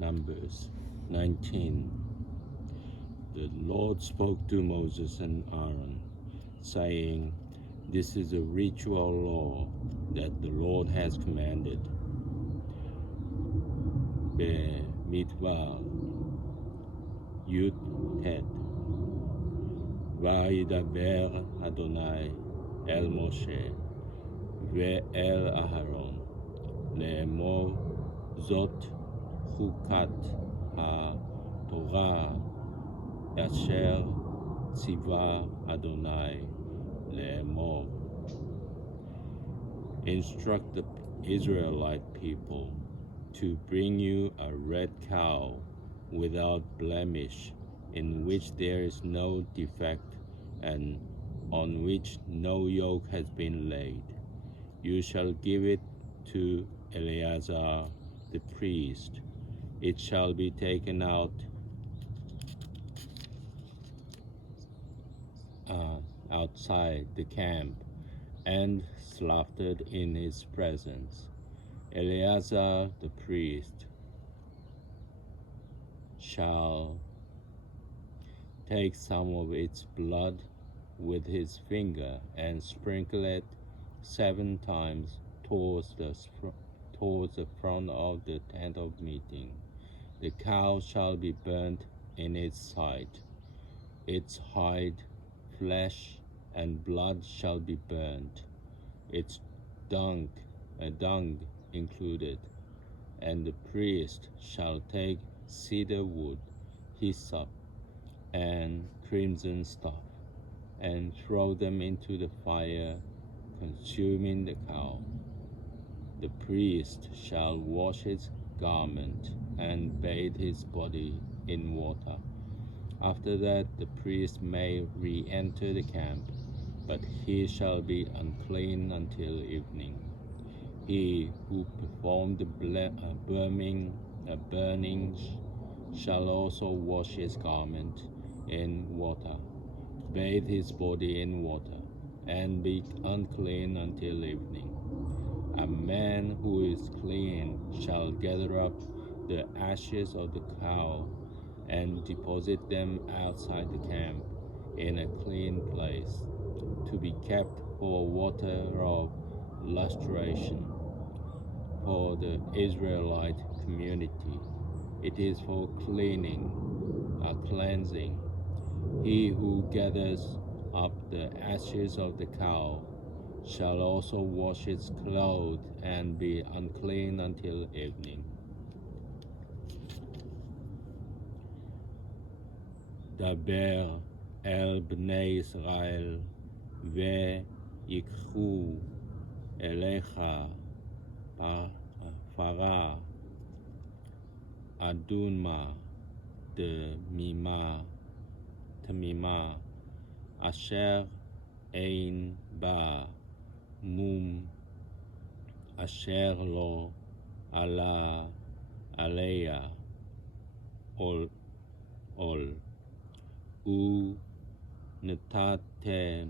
Numbers 19. The Lord spoke to Moses and Aaron, saying, "This is a ritual law that the Lord has commanded." במדבר י"ט וידבר אדוני אל משה ואל אהרון לאמור, זאת חוקת התורה אשר ציווה אדוני לאמור. Instruct the Israelite people to bring you a red cow without blemish, in which there is no defect and on which no yoke has been laid. You shall give it to Eleazar the priest. It shall be taken out outside the camp and slaughtered in his presence. Eleazar the priest shall take some of its blood with his finger and sprinkle it 7 times towards the front of the tent of meeting. The cow shall be burnt in its sight. Its hide, flesh, and blood shall be burnt, its dung included, and the priest shall take cedar wood, hyssop, and crimson stuff, and throw them into the fire, consuming the cow. The priest shall wash his garment and bathe his body in water. After that the priest may re-enter the camp, but he shall be unclean until evening. He who performed the burning shall also wash his garment in water, bathe his body in water, and be unclean until evening. A man who is clean shall gather up the ashes of the cow and deposit them outside the camp in a clean place, to be kept for water of lustration. For the Israelite community, it is for cleansing. He who gathers up the ashes of the cow shall also wash his clothes and be unclean until evening. דבר אל בני ישראל ויקחו אליך פרה אדומה תמימה אשר אין בה מום, אשר לא עלה עליה עול, ונתתם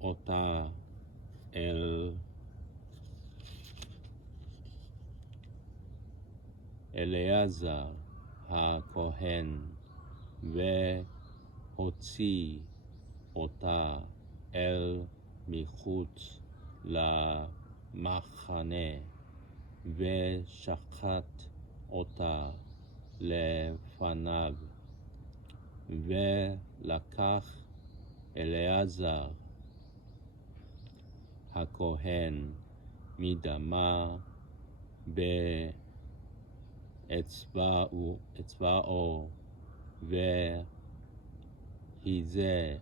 אותה אל אלעזר הכהן, והוציא אותה אל מחוץ למחנה, ושחט אותה לפניו. ולקח אלעזר הכהן מדמה באצבעו והיזה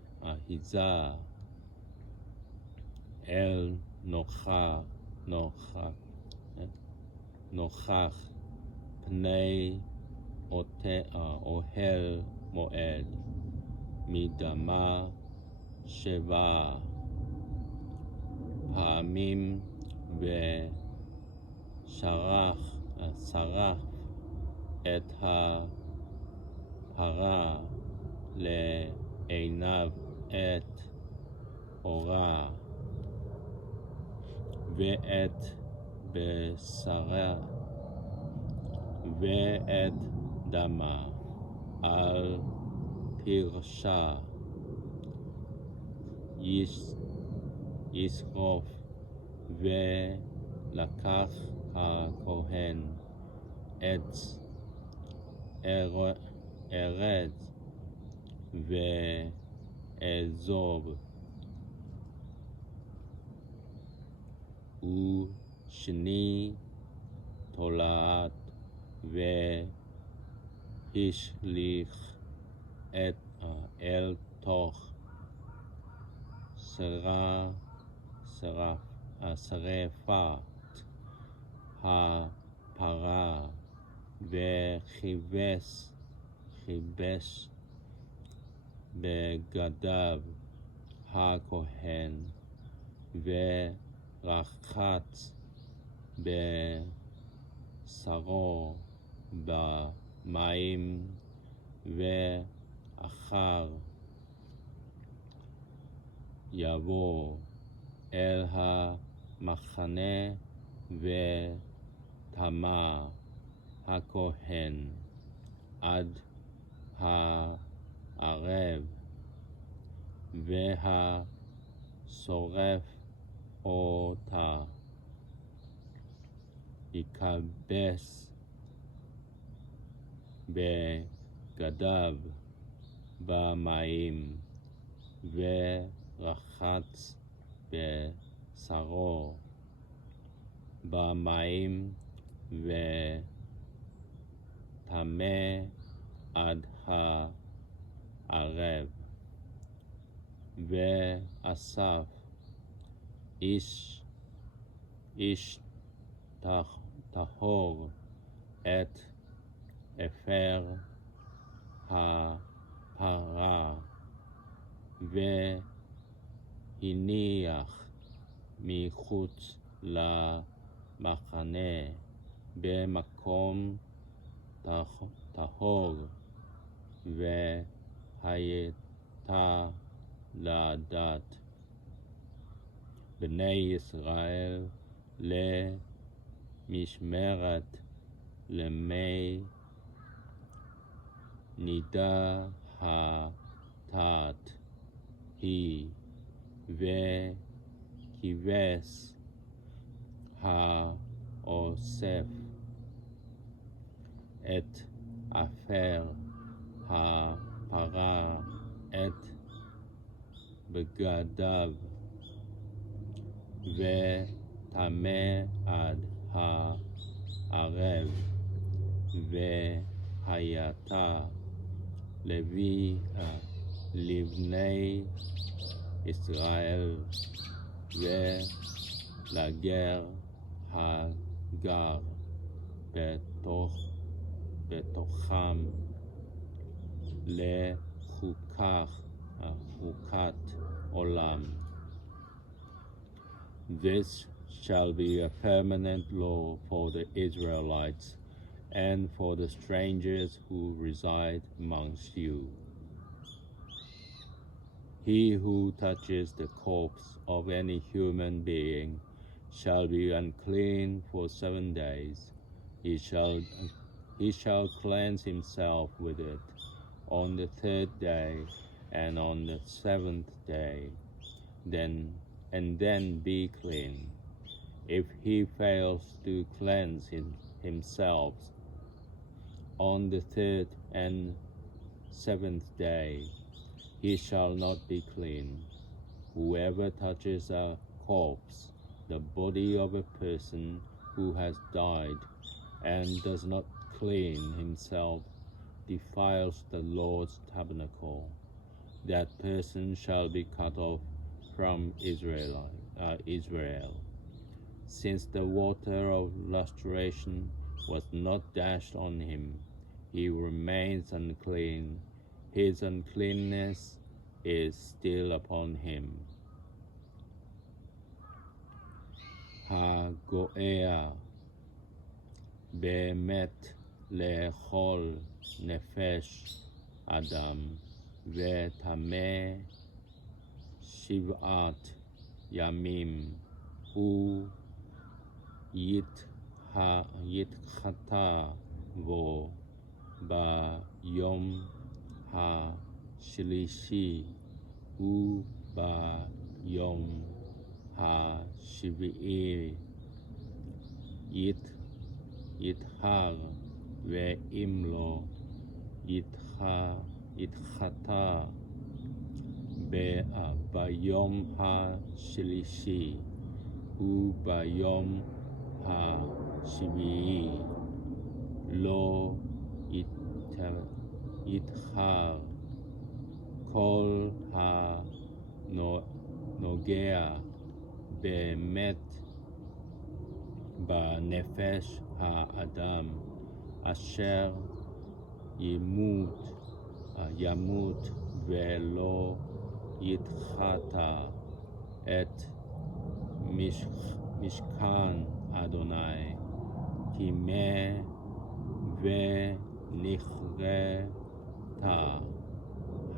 אל נוכח פני אוהל מועד, מדמה 7 פעמים, ושרף את הפרה לעיניו את אורה, ואת בשרה ואת דמה על פרשה ישרוף, ולקח הכהן עץ ארז ואזוב ושני תולעת, והשליך אל תוך שרפת הפרה, וכיבס בגדיו הכהן, ורחץ בשרו במים, ואחר יבוא אל המחנה וטמא הכהן עד הערב, והשורף אותה יכבס בגדיו במים, ורחץ בשרו במים, וטמא עד הערב. ואסף איש טהור את אפר הפרה, והניח מחוץ למחנה במקום טהור, והייתה לדעת בני ישראל למשמרת למי נידה התת היא, וכיבס האוסף את אפר הפרה את בגדיו, וטמא עד הערב, והייתה לבני ישראל ולגר הגר בתוכם לחוקת עולם. This shall be a permanent law for the Israelites and for the strangers who reside amongst you. He who touches the corpse of any human being shall be unclean for 7 days. He shall cleanse himself with it on the 3rd day and on the 7th day, then be clean. If he fails to cleanse himself on the 3rd and 7th day, he shall not be clean. Whoever touches a corpse, the body of a person who has died, and does not clean himself, defiles the Lord's tabernacle. That person shall be cut off from Israel. Since the water of lustration was not dashed on him, he remains unclean. His uncleanness is still upon him. הגואה באמת לאכול נפש אדם, וטמא 7 ימים, הוא יתחטא vo ba yom ha shlishi u ba yom ha shvi'i yit yithar ve imlo yithata bayom ha shlishi u bayom ha shvi'i lo yithar kol ha nogea bemet בנפש האדם אשר ימות ולא ידחתה את משכן אדוני טימא ונכרתה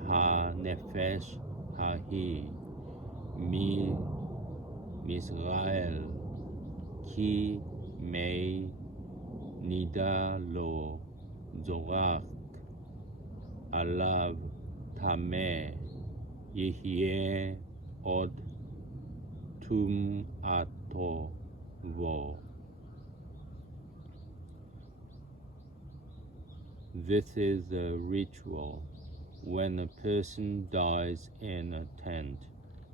הנפש ההיא מישראל כי מי נידה לו זורק עליו טמא יהיה עוד טומאתו בו. This is a ritual. When a person dies in a tent,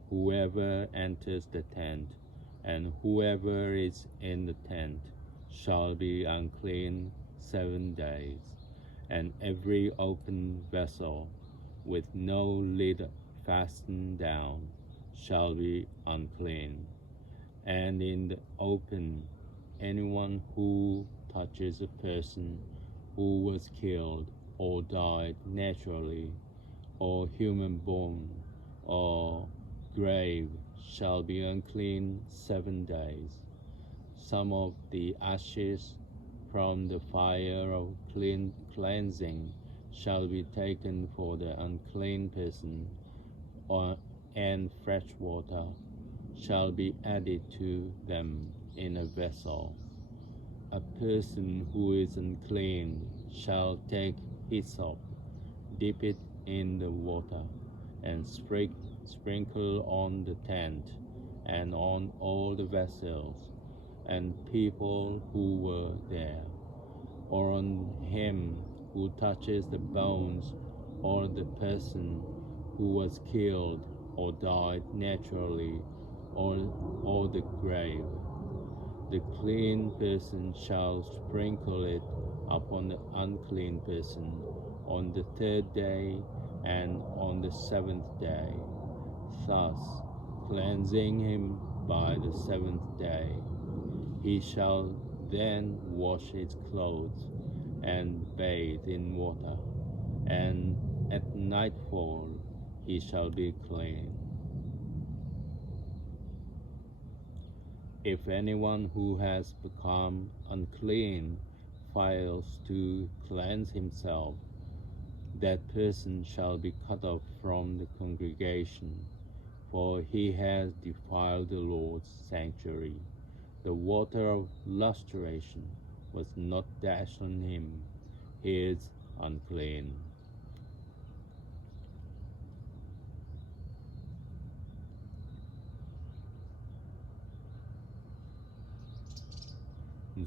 whoever enters the tent and whoever is in the tent shall be unclean 7 days, and every open vessel with no lid fastened down shall be unclean. And in the open, anyone who touches a person who was killed or died naturally, or human born, or grave, shall be unclean 7 days. Some of the ashes from the fire of cleansing shall be taken for the unclean person, and fresh water shall be added to them in a vessel. A person who is unclean shall take hyssop, dip it in the water, and sprinkle on the tent and on all the vessels and people who were there, or on him who touches the bones or the person who was killed or died naturally, or the grave. The clean person shall sprinkle it upon the unclean person on the 3rd day and on the 7th day, thus cleansing him by the 7th day. He shall then wash his clothes and bathe in water, and at nightfall he shall be clean. If anyone who has become unclean fails to cleanse himself, that person shall be cut off from the congregation, for he has defiled the Lord's sanctuary. The water of lustration was not dashed on him. He is unclean.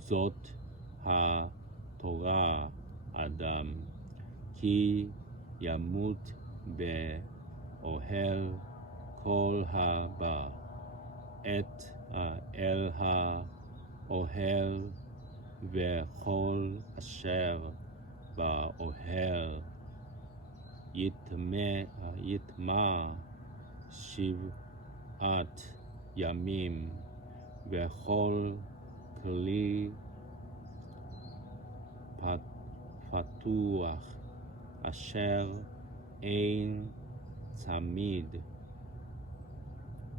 זאת התורה אדם, כי ימות באוהל כל הבא אל האוהל וכל אשר באוהל יטמא 7 ימים, וכל כלי פתוח אשר אין צמיד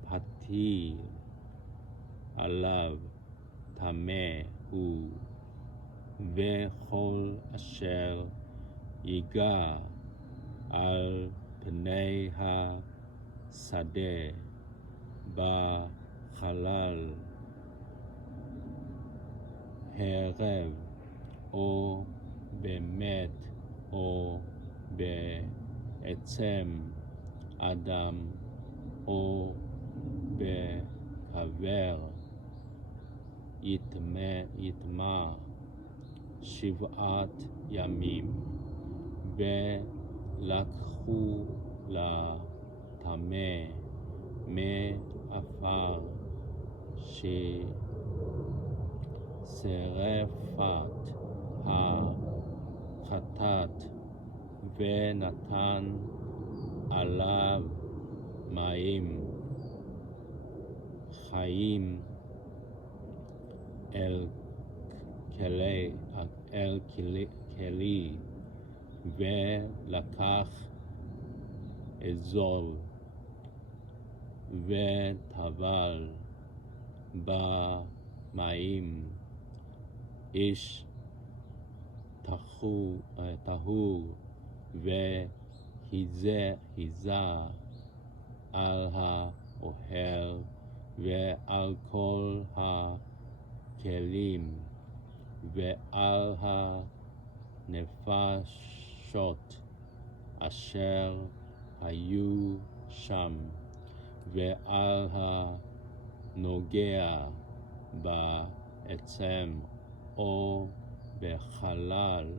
פתיל עליו טמא הוא, וכל אשר ייגע על פני השדה בחלל הערב או במת או בעצם אדם או בקבר יטמע 7 ימים, ולקחו לטמא מעפר שרפת החטאת, ונתן עליו מים חיים אל כלי, ולקח אזוב וטבל במים איש טהור, והיזה על האוהל ועל כל הכלים ועל הנפשות אשר היו שם, ועל הנוגע בעצם או בחלל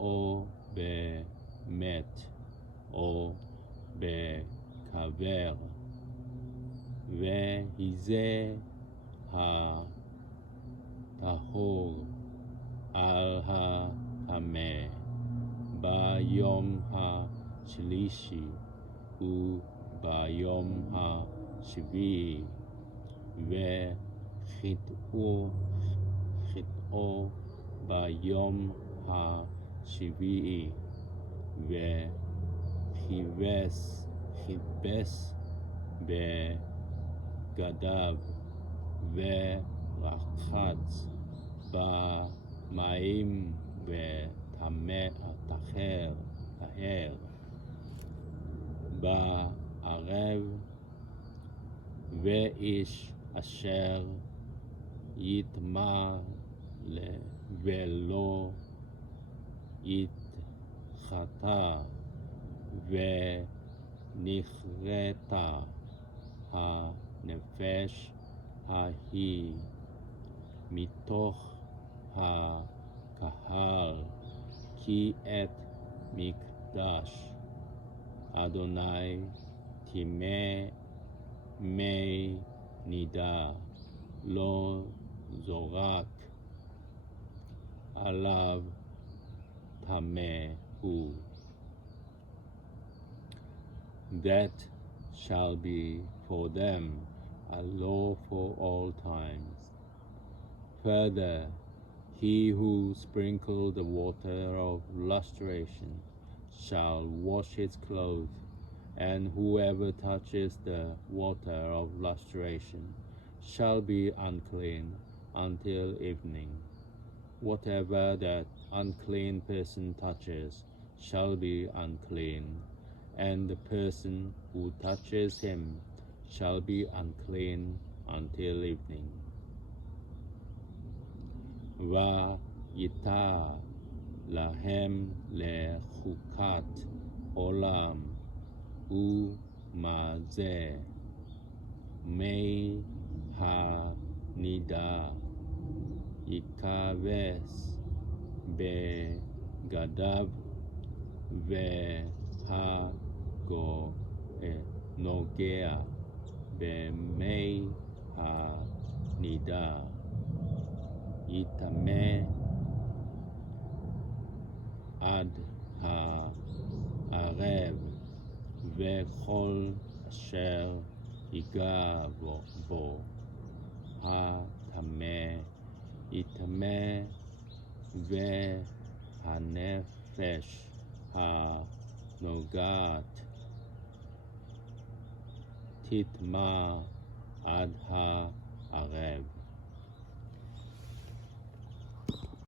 או במת או בקבר, והיזה הטהור על הטמא ביום השלישי וביום השביעי, וחיטאו ביום השביעי, וכיבס בגדיו ורחץ במים וטהר בערב, ואיש אשר יטמע ולא יתחטא ונכרתה הנפש ההיא מתוך הקהל, כי את מקדש אדוני טימא מי נידה, לא זורק עליו טמא הוא. That shall be for them a law for all times. Further, he who sprinkled the water of lustration shall wash his clothes, and whoever touches the water of lustration shall be unclean until evening. Whatever that unclean person touches shall be unclean, and the person who touches him shall be unclean until evening. ויתה להם לחוקת עולם, ומזה מי הנידה יכבס בגדיו, והנוגע במי הנידה יטמא עד הערב, וכל אשר ייגע בו הטמא יטמא, והנפש הנוגעת תטמא עד הערב.